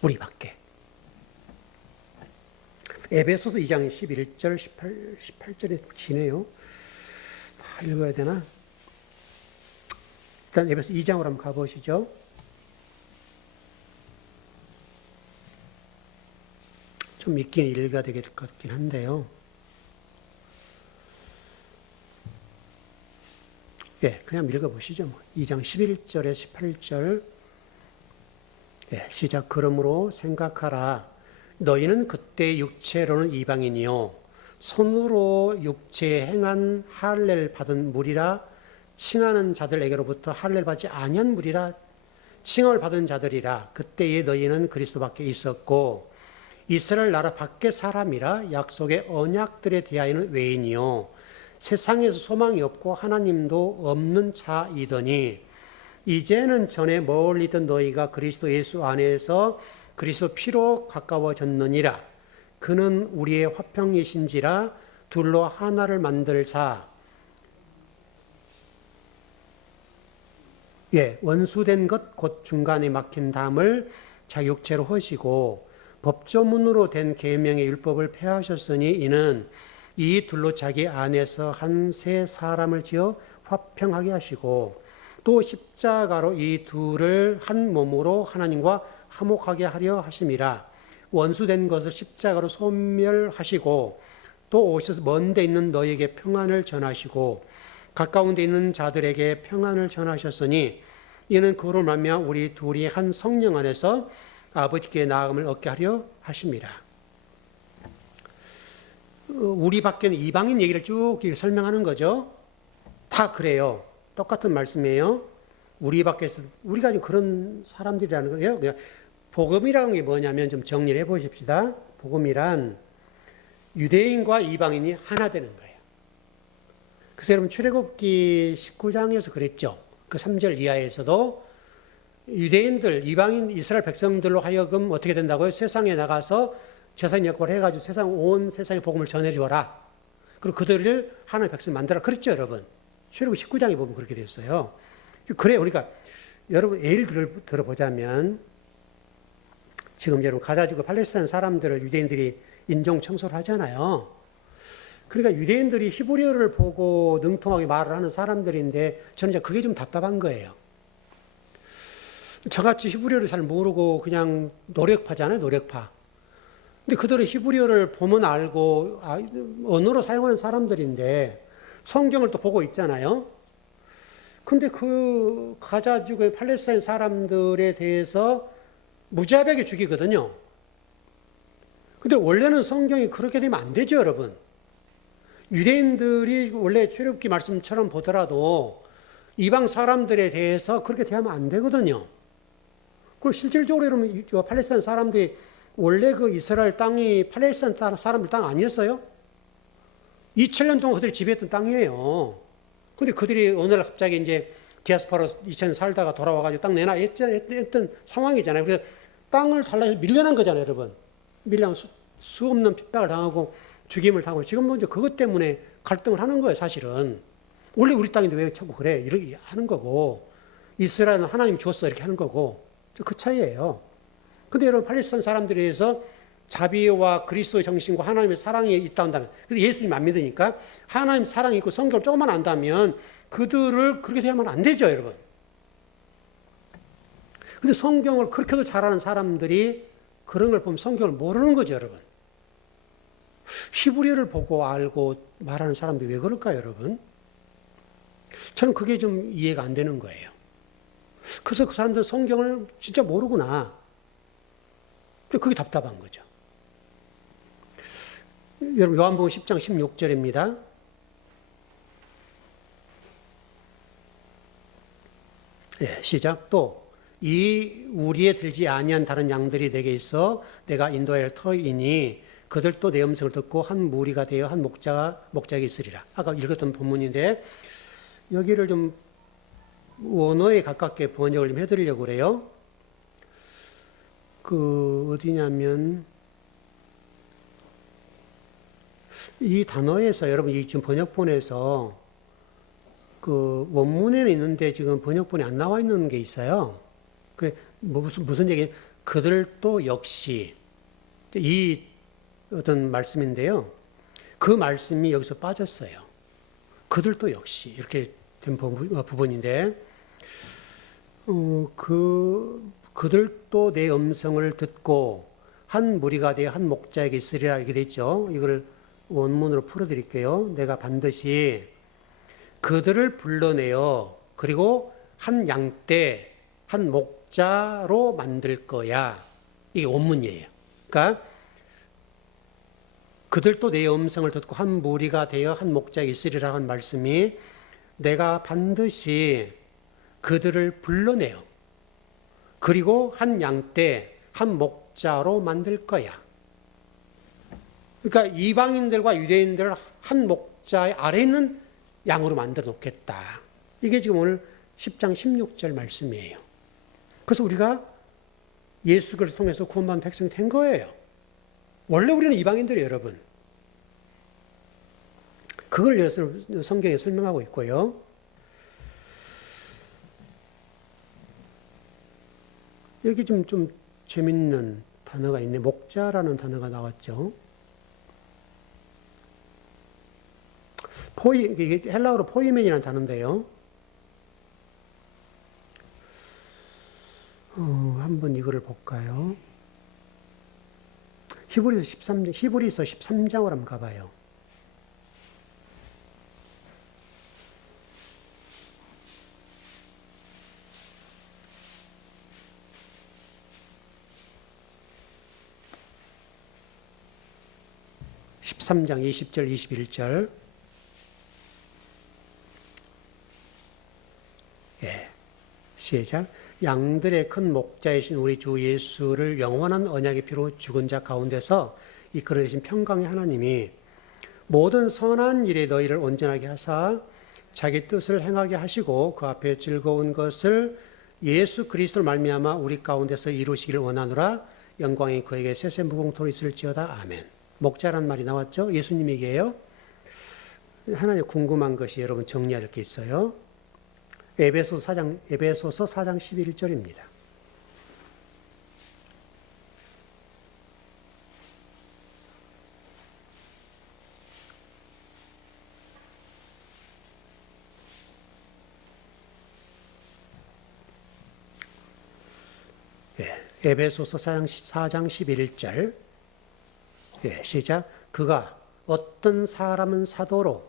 우리 밖에. 에베소서 2장 11절, 18절에 지네요. 읽어야 되나? 일단 에베소 2장으로 한번 가보시죠. 좀 읽긴 읽어야 될 것 같긴 한데요. 그냥 읽어보시죠. 2장 11절에 18절. 시작. 그러므로 생각하라. 너희는 그때 육체로는 이방인이요 손으로 육체에 행한 할례를 받은 무리라. 칭하는 자들에게로부터 할례를 받지 아니한 무리라. 칭함을 받은 자들이라. 그때에 너희는 그리스도 밖에 있었고 이스라엘 나라 밖의 사람이라. 약속의 언약들에 대하여는 외인이요 세상에서 소망이 없고 하나님도 없는 자이더니 이제는 전에 멀리 있던 너희가 그리스도 예수 안에서 그리스도 피로 가까워졌느니라. 그는 우리의 화평이신지라. 둘로 하나를 만들자. 원수된 것 곧 중간에 막힌 담을 자기 육체로 허시고 법조문으로 된 계명의 율법을 폐하셨으니 이는 이 둘로 자기 안에서 한 세 사람을 지어 화평하게 하시고 또 십자가로 이 둘을 한 몸으로 하나님과 화목하게 하려 하심이라. 원수된 것을 십자가로 소멸하시고 또 오셔서 먼 데 있는 너희에게 평안을 전하시고 가까운 데 있는 자들에게 평안을 전하셨으니 이는 그로 말미암아 우리 둘이 한 성령 안에서 아버지께 나아감을 얻게 하려 하심이라. 우리 밖에는 이방인 얘기를 쭉 설명하는 거죠. 다 그래요. 똑같은 말씀이에요. 우리 밖에서 우리가 지금 그런 사람들이라는 거예요. 그냥 복음이라는 게 뭐냐면 좀 정리를 해보십시다. 복음이란 유대인과 이방인이 하나 되는 거예요. 그래서 여러분 출애굽기 19장에서 그랬죠. 그 3절 이하에서도 유대인들, 이방인, 이스라엘 백성들로 하여금 어떻게 된다고요? 세상에 나가서 제사장 역할을 해가지고 온 세상에 복음을 전해주어라. 그리고 그들을 하나님의 백성 만들어라. 그랬죠, 여러분. 출애굽기 19장에 보면 그렇게 됐어요. 그래요. 그러니까 여러분 예를 들어보자면 지금 여러분 가자지구 팔레스타인 사람들을 유대인들이 인종 청소를 하잖아요. 그러니까 유대인들이 히브리어를 보고 능통하게 말을 하는 사람들인데 저는 이제 그게 좀 답답한 거예요. 저같이 히브리어를 잘 모르고 그냥 노력파잖아요, 노력파. 근데 그들은 히브리어를 보면 알고 언어로 사용하는 사람들인데 성경을 또 보고 있잖아요. 근데 그 가자지구의 팔레스타인 사람들에 대해서 무자비하게 죽이거든요. 근데 원래는 성경이 그렇게 되면 안 되죠, 여러분. 유대인들이 원래 출애굽기 말씀처럼 보더라도 이방 사람들에 대해서 그렇게 대하면 안 되거든요. 그리고 실질적으로 여러분 팔레스타인 사람들이 원래 그 이스라엘 땅이 팔레스타인 사람들 땅 아니었어요? 2000년 동안 그들이 지배했던 땅이에요. 근데 그들이 어느 날 갑자기 이제 디아스포라 2000년 살다가 돌아와가지고 땅 내놔 했던 상황이잖아요. 그래서 땅을 달라서 밀려난 거잖아요, 여러분. 밀려나면 수 없는 핍박을 당하고 죽임을 당하고 지금 먼저 그것 때문에 갈등을 하는 거예요, 사실은. 원래 우리 땅인데 왜 자꾸 그래? 이렇게 하는 거고. 이스라엘은 하나님 줬어. 이렇게 하는 거고. 그 차이예요. 근데 여러분, 팔레스타인 사람들에 의해서 자비와 그리스도의 정신과 하나님의 사랑이 있다 한다면, 근데 예수님 안 믿으니까 하나님 사랑이 있고 성경을 조금만 안다면 그들을 그렇게 대하면 안 되죠, 여러분. 근데 성경을 그렇게도 잘하는 사람들이 그런 걸 보면 성경을 모르는 거죠, 여러분. 히브리어를 보고 알고 말하는 사람들이 왜 그럴까요, 여러분? 저는 그게 좀 이해가 안 되는 거예요. 그래서 그 사람들은 성경을 진짜 모르구나. 그게 답답한 거죠. 여러분 요한복음 10장 16절입니다. 예, 시작. 또 이 우리에 들지 아니한 다른 양들이 내게 있어 내가 인도하여 할 터이니 그들도 내 음성을 듣고 한 무리가 되어 한 목자에게 있으리라. 아까 읽었던 본문인데 여기를 좀 원어에 가깝게 번역을 좀 해드리려고 그래요. 어디냐면 이 단어에서 여러분 이 지금 번역본에서 원문에는 있는데 지금 번역본에 안 나와 있는 게 있어요. 무슨 얘기냐? 그들도 역시 이 어떤 말씀인데요. 그 말씀이 여기서 빠졌어요. 그들도 역시 이렇게 된 부분인데, 그들도 내 음성을 듣고 한 무리가 되어 한 목자에게 있으리라 이렇게 돼 있죠. 이걸 원문으로 풀어드릴게요. 내가 반드시 그들을 불러내어 그리고 한 양떼 한 목자로 만들 거야. 이게 원문이에요. 그러니까 그들도 내 음성을 듣고 한 무리가 되어 한 목자에게 있으리라 한 말씀이 내가 반드시 그들을 불러내어 그리고 한 양떼 한 목자로 만들 거야. 그러니까 이방인들과 유대인들을 한 목자의 아래에 있는 양으로 만들어 놓겠다. 이게 지금 오늘 10장 16절 말씀이에요. 그래서 우리가 예수 그리스도를 통해서 구원받은 백성이 된 거예요. 원래 우리는 이방인들이에요, 여러분. 그걸 성경에 설명하고 있고요. 여기 좀 재밌는 단어가 있네. 목자라는 단어가 나왔죠. 이게 헬라어로 포이멘이라는 단어인데요. 한번 이거를 볼까요? 히브리서 13장을 한번 가봐요. (13장) 20절 21절. 예, 시작. 양들의 큰 목자이신 우리 주 예수를 영원한 언약의 피로 죽은 자 가운데서 이끌어내신 평강의 하나님이 모든 선한 일에 너희를 온전하게 하사 자기 뜻을 행하게 하시고 그 앞에 즐거운 것을 예수 그리스도를 말미암아 우리 가운데서 이루시기를 원하노라. 영광이 그에게 세세 무궁토로 있을지어다. 아멘. 목자란 말이 나왔죠? 예수님 얘기예요. 하나 궁금한 것이 여러분 정리할 게 있어요. 에베소서 4장 11절입니다. 에베소서 4장 11절. 시작. 그가 어떤 사람은 사도로,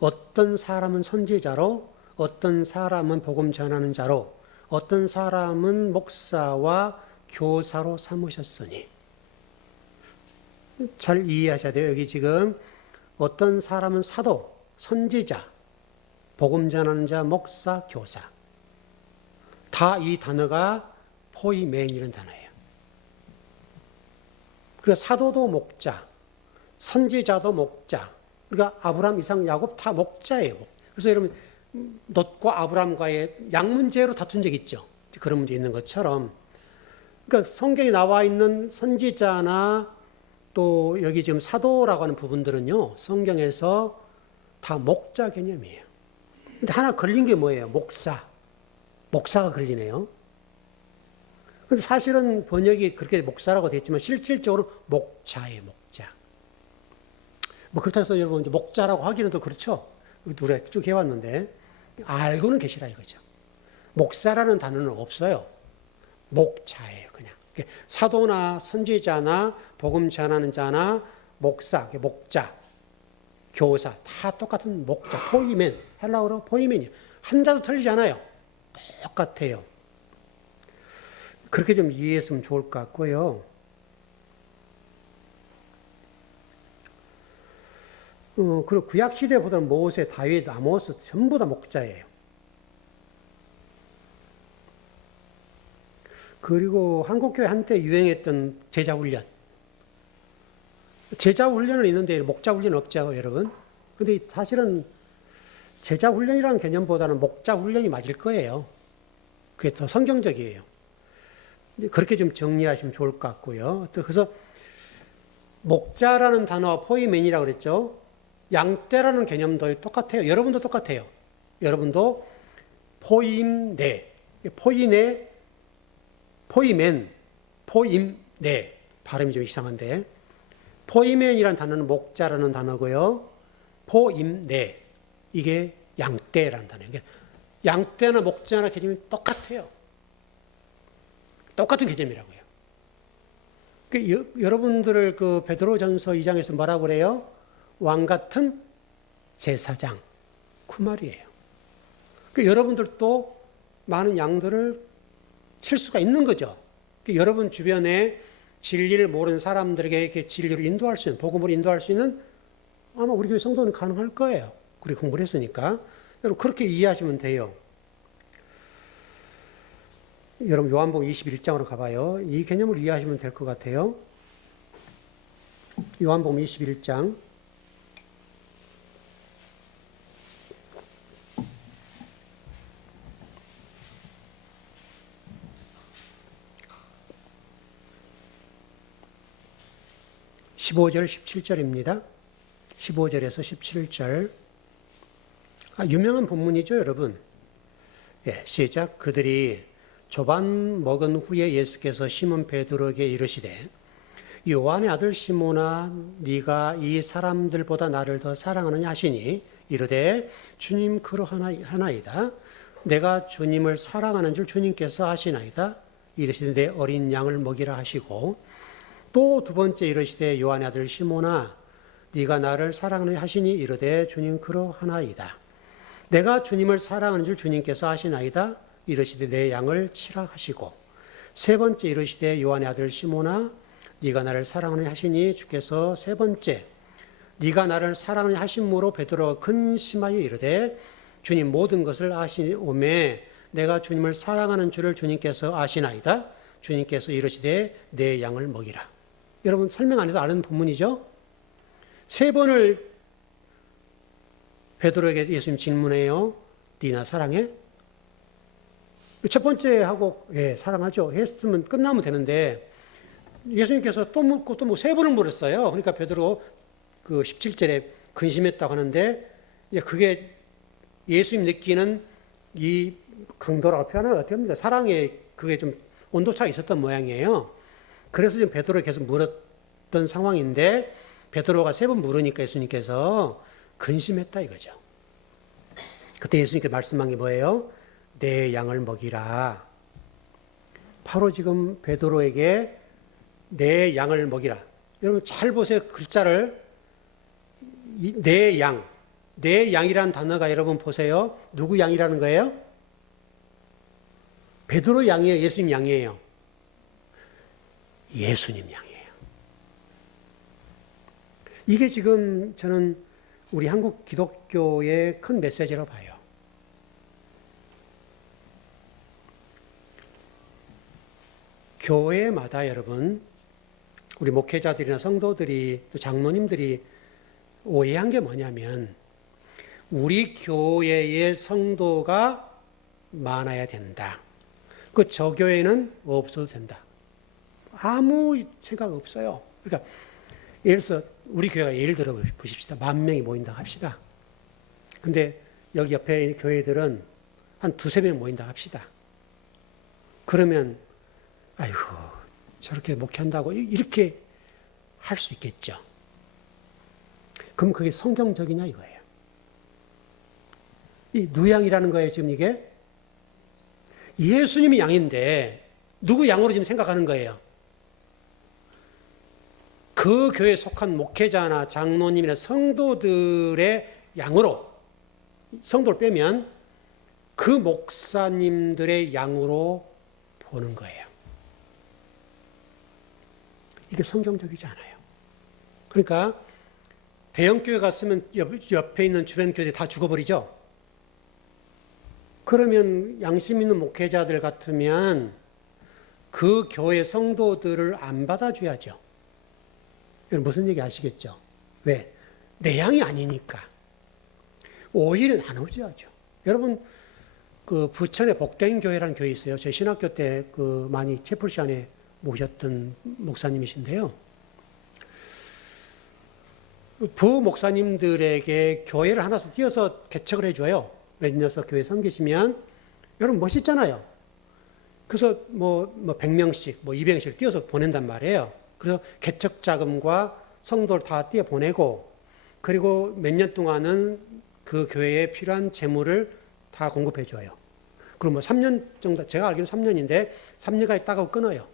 어떤 사람은 선지자로, 어떤 사람은 복음 전하는 자로, 어떤 사람은 목사와 교사로 삼으셨으니. 잘 이해하셔야 돼요. 여기 지금 어떤 사람은 사도, 선지자, 복음 전하는 자, 목사, 교사. 다 이 단어가 포이멘이라는 단어예요. 그래서 사도도 목자, 선지자도 목자. 그러니까 아브라함, 이삭, 야곱 다 목자예요. 그래서 여러분 롯과 아브라함과의 양 문제로 다툰 적 있죠. 그런 문제 있는 것처럼. 그러니까 성경에 나와 있는 선지자나 또 여기 지금 사도라고 하는 부분들은요, 성경에서 다 목자 개념이에요. 근데 하나 걸린 게 뭐예요? 목사. 목사가 걸리네요. 근데 사실은 번역이 그렇게 목사라고 되어 있지만 실질적으로 목자예요, 목자. 뭐 그렇다고 해서 여러분 이제 목자라고 하기는 또 그렇죠. 우리가 쭉 해왔는데 알고는 계시라 이거죠. 목사라는 단어는 없어요. 목자예요, 그냥. 사도나 선지자나 복음 전하는 자나 목사, 목자, 교사 다 똑같은 목자, 포이멘, 헬라어로 포이멘이에요. 한자도 틀리지 않아요. 똑같아요. 그렇게 좀 이해했으면 좋을 것 같고요. 그리고 구약 시대보다는 모세, 다윗, 아모스 전부 다 목자예요. 그리고 한국교회 한때 유행했던 제자훈련. 제자훈련은 있는데 목자훈련은 없죠, 여러분. 근데 사실은 제자훈련이라는 개념보다는 목자훈련이 맞을 거예요. 그게 더 성경적이에요. 그렇게 좀 정리하시면 좋을 것 같고요. 또 그래서 목자라는 단어와 포이맨이라고 그랬죠. 양떼라는 개념도 똑같아요. 여러분도 똑같아요. 여러분도 포임네, 포이네, 포이맨, 포임네. 발음이 좀 이상한데 포이맨이라는 단어는 목자라는 단어고요. 포임네, 이게 양떼라는 단어예요. 양떼나 목자나 개념이 똑같아요. 똑같은 개념이라고요. 여러분들을 그 베드로전서 2장에서 뭐라고 그래요? 왕 같은 제사장. 그 말이에요. 여러분들도 많은 양들을 칠 수가 있는 거죠. 여러분 주변에 진리를 모르는 사람들에게 이렇게 진리로 인도할 수 있는, 복음으로 인도할 수 있는 아마 우리 교회 성도는 가능할 거예요. 우리 공부를 했으니까. 여러분 그렇게 이해하시면 돼요. 여러분 요한복음 21장으로 가봐요. 이 개념을 이해하시면 될 것 같아요. 요한복음 21장 15절 17절입니다. 15절에서 17절. 유명한 본문이죠, 여러분. 예, 시작. 그들이 조반 먹은 후에 예수께서 시몬 베드로에게 이르시되 요한의 아들 시몬아 네가 이 사람들보다 나를 더 사랑하느냐 하시니 이르되 주님 그러하나이다. 내가 주님을 사랑하는 줄 주님께서 아시나이다. 이르시되 내 어린 양을 먹이라 하시고 또 두 번째 이르시되 요한의 아들 시몬아 네가 나를 사랑하느냐 하시니 이르되 주님 그러하나이다. 내가 주님을 사랑하는 줄 주님께서 아시나이다. 이르시되 내 양을 치라 하시고 세 번째 이르시되 요한의 아들 시몬아 네가 나를 사랑하느냐 하시니 주께서 세 번째 네가 나를 사랑하느냐 하심으로 베드로가 근심하여 이르되 주님 모든 것을 아시오매 내가 주님을 사랑하는 줄을 주님께서 아시나이다. 주님께서 이르시되 내 양을 먹이라. 여러분 설명 안 해도 아는 본문이죠. 세 번을 베드로에게 예수님 질문해요. 네나 사랑해? 첫 번째 하고 예, 사랑하죠. 했으면 끝나면 되는데 예수님께서 또 묻고 또 세 번을 물었어요. 그러니까 베드로 그 17절에 근심했다고 하는데 그게 예수님 느끼는 이 강도라고 표현하면 어떻게 합니까? 사랑에 그게 좀 온도차가 있었던 모양이에요. 그래서 지금 베드로에 계속 물었던 상황인데 베드로가 세 번 물으니까 예수님께서 근심했다 이거죠. 그때 예수님께 말씀한 게 뭐예요? 내 양을 먹이라. 바로 지금 베드로에게 내 양을 먹이라. 여러분 잘 보세요. 글자를. 내 양. 내 양이라는 단어가 여러분 보세요. 누구 양이라는 거예요? 베드로 양이에요? 예수님 양이에요? 예수님 양이에요. 이게 지금 저는 우리 한국 기독교의 큰 메시지라고 봐요. 교회마다 여러분, 우리 목회자들이나 성도들이 또 장로님들이 오해한 게 뭐냐면 우리 교회의 성도가 많아야 된다. 저 교회는 없어도 된다. 아무 생각 없어요. 그러니까 예를 들어서 우리 교회가 예를 들어 보십시다. 10,000명이 모인다 합시다. 근데 여기 옆에 있는 교회들은 한 2-3명 모인다 합시다. 그러면 아이고 저렇게 목회한다고 이렇게 할 수 있겠죠. 그럼 그게 성경적이냐 이거예요. 이 누양이라는 거예요 지금 이게. 예수님이 양인데 누구 양으로 지금 생각하는 거예요? 그 교회에 속한 목회자나 장로님이나 성도들의 양으로, 성도를 빼면 그 목사님들의 양으로 보는 거예요. 이게 성경적이지 않아요. 그러니까 대형 교회 갔으면 옆에 있는 주변 교회들 다 죽어버리죠. 그러면 양심 있는 목회자들 같으면 그 교회 성도들을 안 받아줘야죠. 여러분 무슨 얘기 아시겠죠? 왜? 내 양이 아니니까. 오히려 나눠줘야죠. 여러분 그 부천에 복된 교회라는 교회 있어요. 제 신학교 때 그 많이 채플시 안에 모셨던 목사님이신데요. 부 목사님들에게 교회를 하나씩 띄어서 개척을 해줘요. 몇 년서 교회 섬기시면 여러분 멋있잖아요. 그래서 뭐 100명씩 뭐 200명씩 띄어서 보낸단 말이에요. 그래서 개척 자금과 성도를 다 띄어 보내고 그리고 몇 년 동안은 그 교회에 필요한 재물을 다 공급해 줘요. 그럼 뭐 3년 정도, 제가 알기로는 3년인데 3년까지 따가고 끊어요.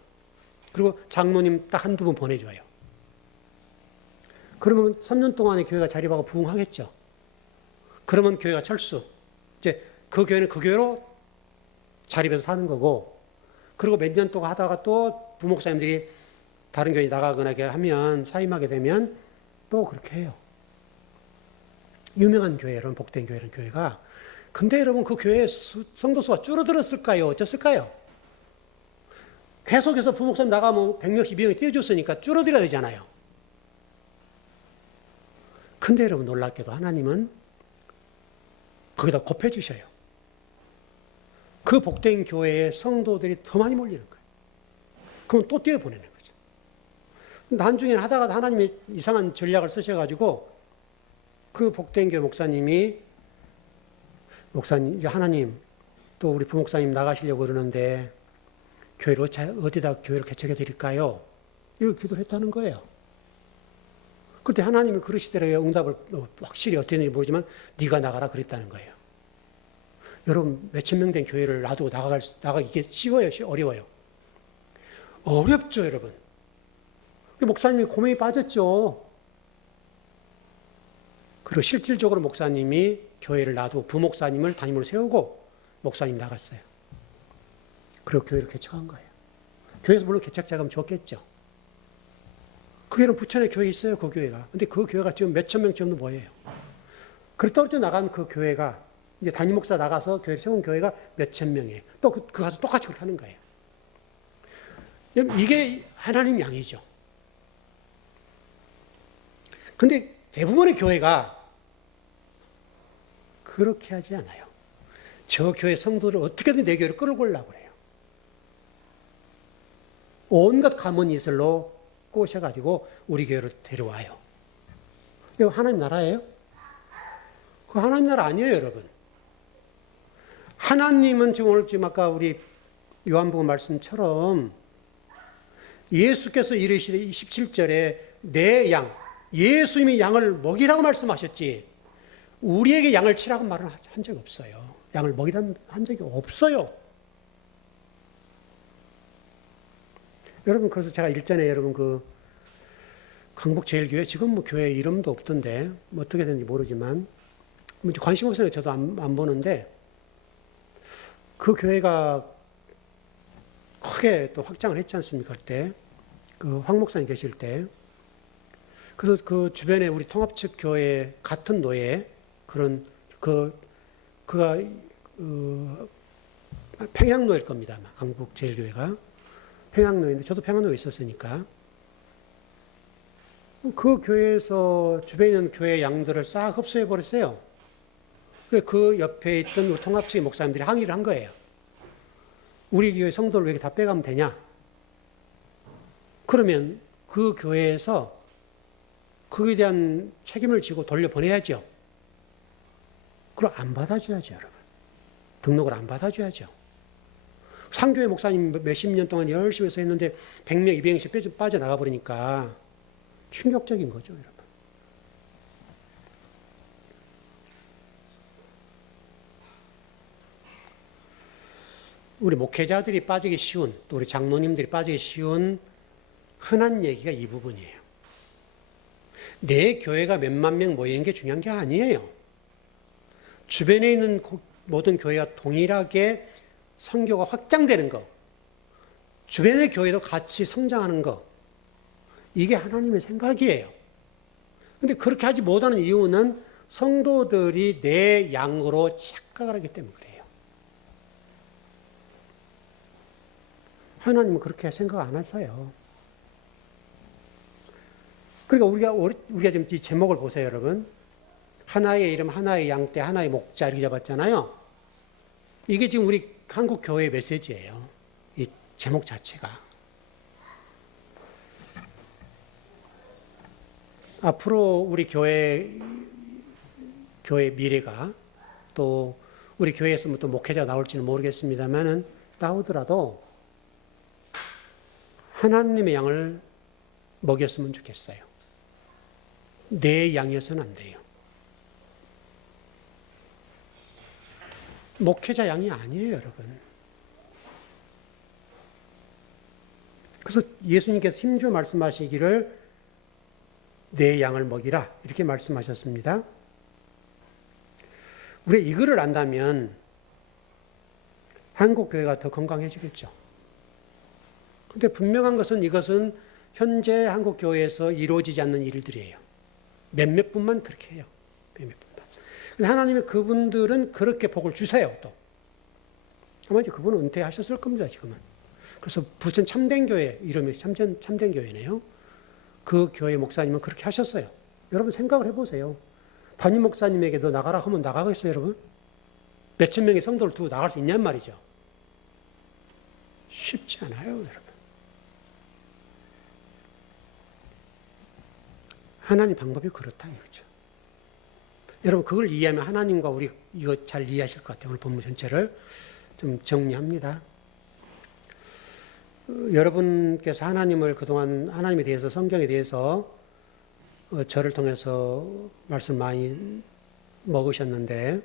그리고 장로님 딱 한두 분 보내줘요. 그러면 3년 동안에 교회가 자립하고 부흥하겠죠. 그러면 교회가 철수. 이제 그 교회는 그 교회로 자립해서 사는 거고, 그리고 몇 년 동안 하다가 또 부목사님들이 다른 교회 나가거나 하면, 사임하게 되면 또 그렇게 해요. 유명한 교회, 여러분, 복된 교회라는 교회가. 근데 여러분, 그 교회 성도수가 줄어들었을까요? 어쩌을까요? 계속해서 부목사님 나가면 100명씩 200명이 띄워줬으니까 줄어들어야 되잖아요. 근데 여러분, 놀랍게도 하나님은 거기다 곱해주셔요. 그 복된 교회에 성도들이 더 많이 몰리는 거예요. 그럼 또 띄워보내는 거죠. 나중에 하다가 하나님이 이상한 전략을 쓰셔가지고 그 복된 교회 목사님, 하나님, 또 우리 부목사님 나가시려고 그러는데 교회를 어디다 교회를 개척해 드릴까요? 이렇게 기도를 했다는 거예요. 그때 하나님이 그러시더래요. 응답을 확실히 어떻게 했는지 모르지만 네가 나가라 그랬다는 거예요. 여러분 몇천 명 된 교회를 놔두고 나가기게 쉬워요? 어려워요? 어렵죠, 여러분. 목사님이 고민이 빠졌죠. 그리고 실질적으로 목사님이 교회를 놔두고 부목사님을 담임으로 세우고 목사님 나갔어요. 그리고 교회를 개척한 거예요. 교회에서 물론 개척자금 줬겠죠. 그 교회는 부천에 교회 있어요, 그 교회가. 근데 그 교회가 지금 몇천 명쯤 뭐예요. 그렇다고 또 나간 그 교회가 이제 담임 목사 나가서 교회를 세운 교회가 몇천 명이에요. 또 그 가서 똑같이 그렇게 하는 거예요. 이게 하나님 양이죠. 근데 대부분의 교회가 그렇게 하지 않아요. 저 교회 성도를 어떻게든 내 교회로 끌고 오려고 그래요. 온갖 가문이슬로 꼬셔가지고 우리 교회로 데려와요. 이거 하나님 나라예요? 그 하나님 나라 아니에요, 여러분. 하나님은 지금 아까 우리 요한복음 말씀처럼 예수께서 이르시되 17절에 내 양, 예수님이 양을 먹이라고 말씀하셨지 우리에게 양을 치라고 말을 한 적이 없어요. 양을 먹이라고 한 적이 없어요. 여러분, 그래서 제가 일전에 여러분 강북제일교회 지금 뭐 교회 이름도 없던데 뭐 어떻게 되는지 모르지만 관심 없어요. 저도 안 보는데 그 교회가 크게 또 확장을 했지 않습니까? 그때 그 황 목사님 계실 때. 그래서 그 주변에 우리 통합측 교회 같은 노예 그런 그가 평양노일 겁니다. 강북제일교회가 평양노인데 저도 평양노에 있었으니까 그 교회에서 주변에 있는 교회 양들을 싹 흡수해 버렸어요. 그 옆에 있던 우리 통합측 목사님들이 항의를 한 거예요. 우리 교회 성도를 왜 이렇게 다 빼가면 되냐? 그러면 그 교회에서 그에 대한 책임을 지고 돌려보내야죠. 그걸 안 받아줘야죠, 여러분. 등록을 안 받아줘야죠. 상교회 목사님 몇십 년 동안 열심히 해서 했는데 100명, 200명씩 빠져나가 버리니까 충격적인 거죠, 여러분. 우리 목회자들이 빠지기 쉬운, 또 우리 장로님들이 빠지기 쉬운 흔한 얘기가 이 부분이에요. 내 교회가 몇만 명 모이는 게 중요한 게 아니에요. 주변에 있는 모든 교회가 동일하게 선교가 확장되는 거, 주변의 교회도 같이 성장하는 거, 이게 하나님의 생각이에요. 근데 그렇게 하지 못하는 이유는 성도들이 내 양으로 착각을 하기 때문에 그래요. 하나님은 그렇게 생각 안 하세요. 그러니까 우리가 지금 이 제목을 보세요, 여러분. 하나의 이름, 하나의 양떼, 하나의 목자 이렇게 잡았잖아요. 이게 지금 우리 한국 교회의 메시지예요. 이 제목 자체가. 앞으로 우리 교회 미래가 또 우리 교회에서 또 목회자가 나올지는 모르겠습니다만은 나오더라도 하나님의 양을 먹였으면 좋겠어요. 내 양이어서는 안 돼요. 목회자 양이 아니에요, 여러분. 그래서 예수님께서 힘주어 말씀하시기를 내 양을 먹이라 이렇게 말씀하셨습니다. 우리가 이거를 안다면 한국 교회가 더 건강해지겠죠. 그런데 분명한 것은 이것은 현재 한국 교회에서 이루어지지 않는 일들이에요. 몇몇 분만 그렇게 해요. 몇몇 분만. 하나님의 그분들은 그렇게 복을 주세요. 또 아마 이제 그분은 은퇴하셨을 겁니다. 지금은. 그래서 부천 참된교회 이름이 참된교회네요. 그 교회 목사님은 그렇게 하셨어요. 여러분 생각을 해보세요. 담임 목사님에게 너 나가라 하면 나가겠어요, 여러분? 몇천 명의 성도를 두고 나갈 수 있냔 말이죠. 쉽지 않아요, 여러분. 하나님 방법이 그렇다 이거죠. 여러분 그걸 이해하면 하나님과 우리 이거 잘 이해하실 것 같아요. 오늘 본문 전체를 좀 정리합니다. 여러분께서 하나님을 그동안 하나님에 대해서 성경에 대해서 저를 통해서 말씀 많이 먹으셨는데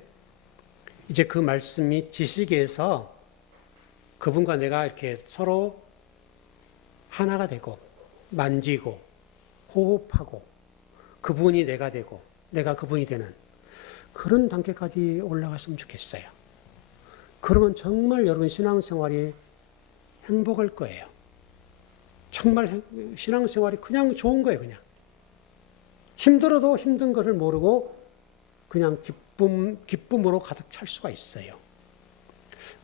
이제 그 말씀이 지식에서 그분과 내가 이렇게 서로 하나가 되고 만지고 호흡하고 그분이 내가 되고 내가 그분이 되는 그런 단계까지 올라갔으면 좋겠어요. 그러면 정말 여러분 신앙생활이 행복할 거예요. 정말 신앙생활이 그냥 좋은 거예요. 그냥 힘들어도 힘든 것을 모르고 그냥 기쁨으로 가득 찰 수가 있어요.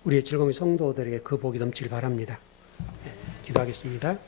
우리의 즐거운 성도들에게 그 복이 넘치길 바랍니다. 기도하겠습니다.